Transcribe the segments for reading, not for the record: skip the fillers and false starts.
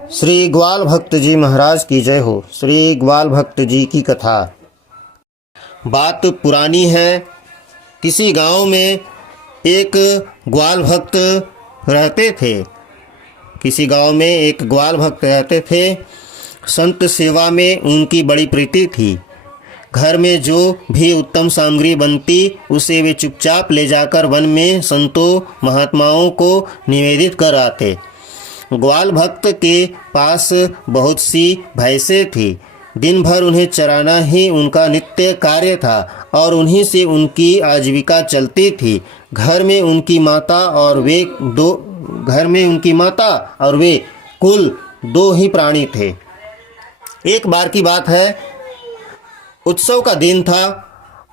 श्री ग्वाल भक्त जी महाराज की जय हो। श्री ग्वाल भक्त जी की कथा। बात पुरानी है। किसी गांव में एक ग्वाल भक्त रहते थे। किसी गांव में एक ग्वाल भक्त रहते थे। संत सेवा में उनकी बड़ी प्रीति थी। घर में जो भी उत्तम सामग्री बनती उसे वे चुपचाप ले जाकर वन में संतों महात्माओं को निवेदित कर आते। ग्वाल भक्त के पास बहुत सी भैंसें थी। दिन भर उन्हें चराना ही उनका नित्य कार्य था और उन्हीं से उनकी आजीविका चलती थी। घर में उनकी माता और वे कुल दो ही प्राणी थे। एक बार की बात है, उत्सव का दिन था।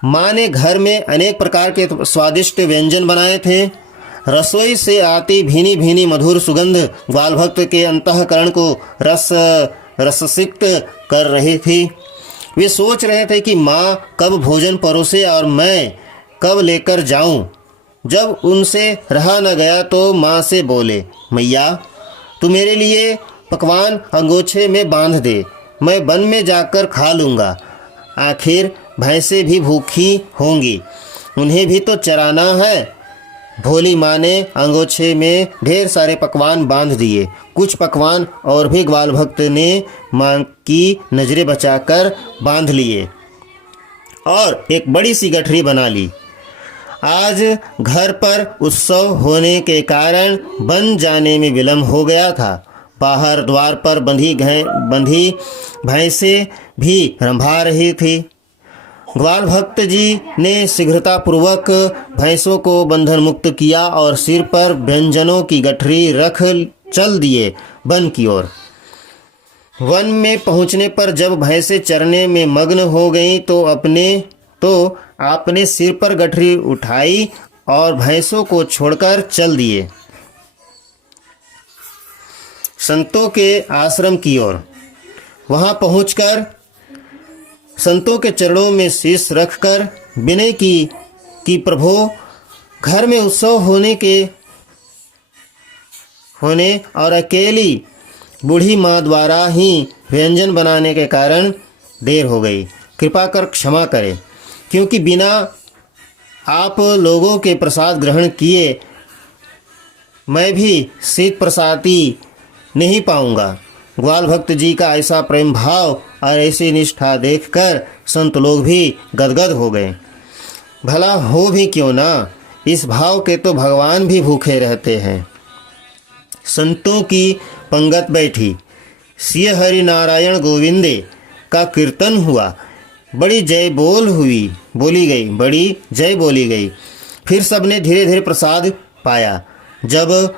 माँ ने घर में अनेक प्रकार के स्वादिष्ट व्यंजन बनाए थे। रसोई से आती भीनी भीनी मधुर सुगंध ग्वाल भक्त के अंतःकरण को रससिक्त कर रही थी। वे सोच रहे थे कि माँ कब भोजन परोसे और मैं कब लेकर जाऊं। जब उनसे रहा न गया तो माँ से बोले, मैया तू मेरे लिए पकवान अंगोछे में बांध दे, मैं वन में जाकर खा लूँगा। आखिर भैंसें भी भूखी होंगी, उन्हें भी तो चराना है। भोली माँ ने अंगोछे में ढेर सारे पकवान बांध दिए। कुछ पकवान और भी ग्वाल भक्त ने माँ की नज़रें बचाकर बांध लिए और एक बड़ी सी गठरी बना ली। आज घर पर उत्सव होने के कारण बन जाने में विलम्ब हो गया था। बाहर द्वार पर बंधी भैंसें भी रंभा रही थी। ग्वाल भक्त जी ने शीघ्रतापूर्वक भैंसों को बंधन मुक्त किया और सिर पर व्यंजनों की गठरी रख चल दिए वन की ओर। वन में पहुंचने पर जब भैंसें चरने में मग्न हो गईं तो आपने सिर पर गठरी उठाई और भैंसों को छोड़कर चल दिए संतों के आश्रम की ओर। वहां पहुंचकर संतों के चरणों में शीश रखकर विनय की कि प्रभु, घर में उत्सव होने और अकेली बूढ़ी माँ द्वारा ही व्यंजन बनाने के कारण देर हो गई। कृपा कर क्षमा करें, क्योंकि बिना आप लोगों के प्रसाद ग्रहण किए मैं भी शीत प्रसादी नहीं पाऊंगा। ग्वाल भक्त जी का ऐसा प्रेम भाव और ऐसी निष्ठा देखकर संत लोग भी गदगद हो गए। भला हो भी क्यों ना, इस भाव के तो भगवान भी भूखे रहते हैं। संतों की पंगत बैठी। सिय हरि नारायण गोविंदे का कीर्तन हुआ। बड़ी जय बोली गई। फिर सबने धीरे धीरे प्रसाद पाया। जब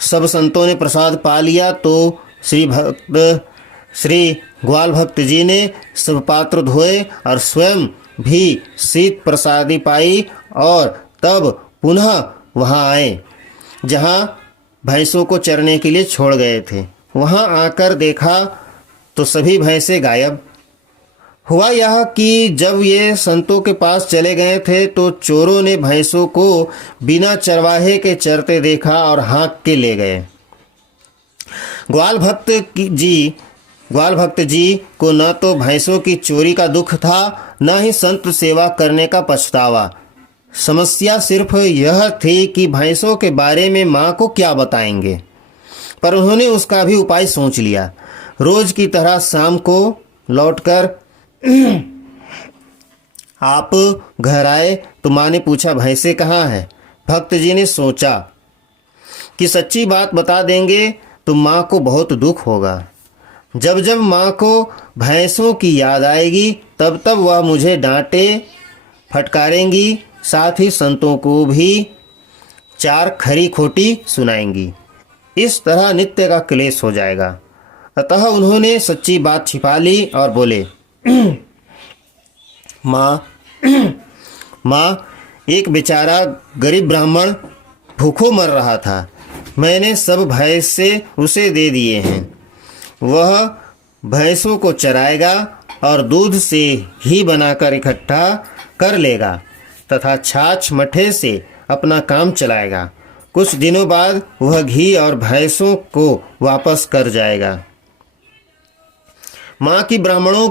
सब संतों ने प्रसाद पा लिया तो श्री ग्वाल भक्त जी ने सब पात्र धोए और स्वयं भी शीत प्रसादी पाई और तब पुनः वहां आए जहां भैंसों को चरने के लिए छोड़ गए थे। वहां आकर देखा तो सभी भैंसें गायब। हुआ यह कि जब ये संतों के पास चले गए थे तो चोरों ने भैंसों को बिना चरवाहे के चरते देखा और हाँक के ले गए। ग्वाल भक्त जी को न तो भैंसों की चोरी का दुख था, न ही संत सेवा करने का पछतावा। समस्या सिर्फ यह थी कि भैंसों के बारे में माँ को क्या बताएंगे। पर उन्होंने उसका भी उपाय सोच लिया। रोज की तरह शाम को लौटकर आप घर आए तो माँ ने पूछा, भैंसें कहाँ हैं? भक्त जी ने सोचा कि सच्ची बात बता देंगे तो माँ को बहुत दुख होगा। जब जब माँ को भैंसों की याद आएगी तब तब वह मुझे डांटे फटकारेंगी, साथ ही संतों को भी चार खरी खोटी सुनाएंगी। इस तरह नित्य का क्लेश हो जाएगा। अतः उन्होंने सच्ची बात छिपा ली और बोले, माँ, एक बेचारा गरीब ब्राह्मण भूखों मर रहा था। मैंने सब भैंसे उसे दे दिए हैं। वह भैंसों को चराएगा और दूध से घी बनाकर इकट्ठा कर लेगा तथा छाछ मठे से अपना काम चलाएगा। कुछ दिनों बाद वह घी और भैंसों को वापस कर जाएगा। माँ की ब्राह्मणों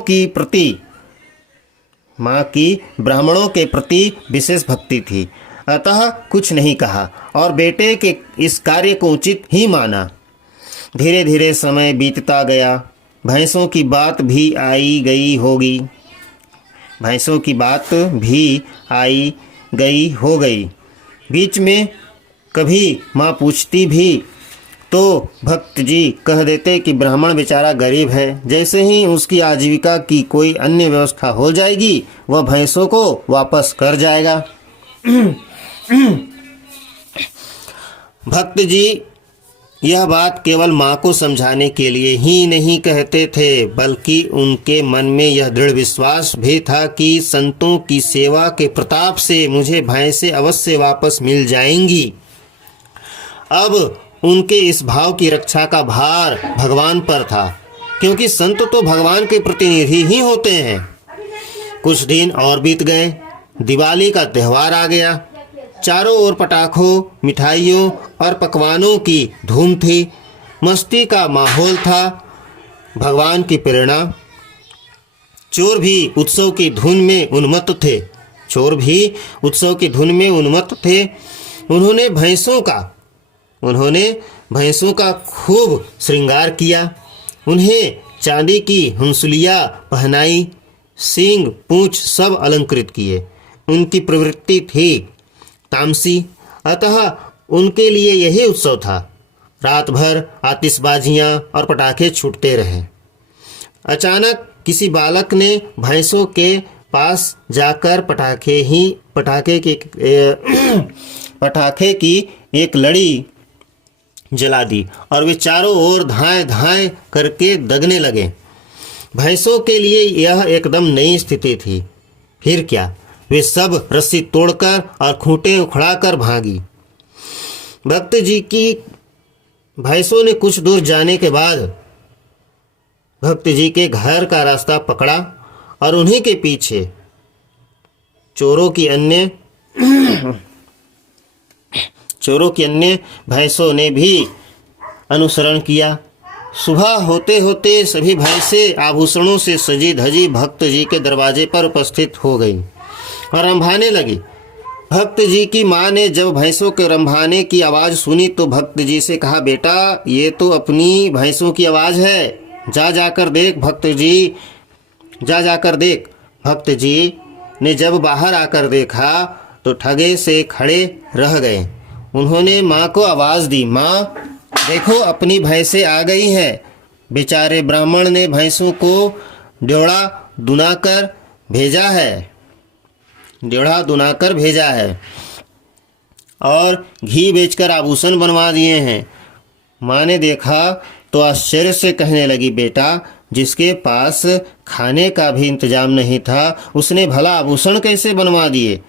के प्रति विशेष भक्ति थी, अतः कुछ नहीं कहा और बेटे के इस कार्य को उचित ही माना। धीरे धीरे समय बीतता गया। भैंसों की बात भी आई गई हो गई। बीच में कभी माँ पूछती भी तो भक्त जी कह देते कि ब्राह्मण बेचारा गरीब है, जैसे ही उसकी आजीविका की कोई अन्य व्यवस्था हो जाएगी वह भैंसों को वापस कर जाएगा। भक्त जी यह बात केवल माँ को समझाने के लिए ही नहीं कहते थे, बल्कि उनके मन में यह दृढ़ विश्वास भी था कि संतों की सेवा के प्रताप से मुझे भैंसें अवश्य वापस मिल जाएंगी। अब उनके इस भाव की रक्षा का भार भगवान पर था, क्योंकि संत तो भगवान के प्रतिनिधि ही होते हैं। कुछ दिन और बीत गए। दिवाली का त्यौहार आ गया। चारों ओर पटाखों, मिठाइयों और पकवानों की धूम थी। मस्ती का माहौल था। भगवान की प्रेरणा। चोर भी उत्सव की धुन में उन्मत्त थे। उन्होंने भैंसों का खूब श्रृंगार किया। उन्हें चांदी की हंसुलियाँ पहनाई। सींग पूंछ सब अलंकृत किए। उनकी प्रवृत्ति थी तामसी, अतः उनके लिए यही उत्सव था। रात भर आतिशबाजियां और पटाखे छूटते रहे। अचानक किसी बालक ने भैंसों के पास जाकर पटाखे की एक लड़ी जला दी और वे चारों ओर धाएं धाएं करके दगने लगे। भैंसों के लिए यह एकदम नई स्थिति थी। फिर क्या, वे सब रस्सी तोड़कर और खूंटे उखड़ाकर भागी। भक्त जी की भैंसों ने कुछ दूर जाने के बाद भक्त जी के घर का रास्ता पकड़ा और उन्हीं के पीछे चोरों की अन्य भैंसों ने भी अनुसरण किया। सुबह होते होते सभी भैंसें आभूषणों से सजी धजी भक्त जी के दरवाजे पर उपस्थित हो गई और रंभाने लगी। भक्त जी की माँ ने जब भैंसों के रंभाने की आवाज़ सुनी तो भक्त जी से कहा, बेटा ये तो अपनी भैंसों की आवाज़ है, जा जाकर देख। भक्त जी ने जब बाहर आकर देखा तो ठगे से खड़े रह गए। उन्होंने माँ को आवाज़ दी, माँ देखो अपनी भैंसें आ गई हैं। बेचारे ब्राह्मण ने भैंसों को ड्योढ़ा दुनाकर भेजा है और घी बेचकर आभूषण बनवा दिए हैं। माँ ने देखा तो आश्चर्य से कहने लगी, बेटा जिसके पास खाने का भी इंतजाम नहीं था उसने भला आभूषण कैसे बनवा दिए?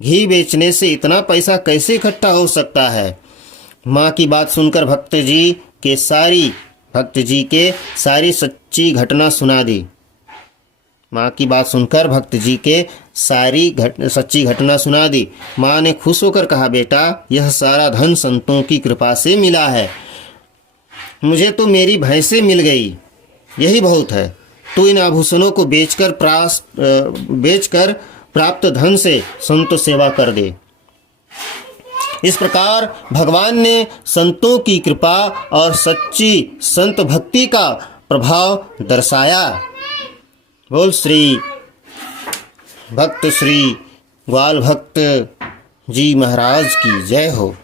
घी बेचने से इतना पैसा कैसे इकट्ठा हो सकता है? माँ की बात सुनकर भक्त जी के सारी सच्ची घटना सुना दी। माँ ने खुश होकर कहा, बेटा यह सारा धन संतों की कृपा से मिला है। मुझे तो मेरी भैंसें मिल गई, यही बहुत है। तो इन आभूषणों को बेचकर प्राप्त धन से संत सेवा कर दे। इस प्रकार भगवान ने संतों की कृपा और सच्ची संत भक्ति का प्रभाव दर्शाया। बोल श्री ग्वाल भक्त जी महाराज की जय हो।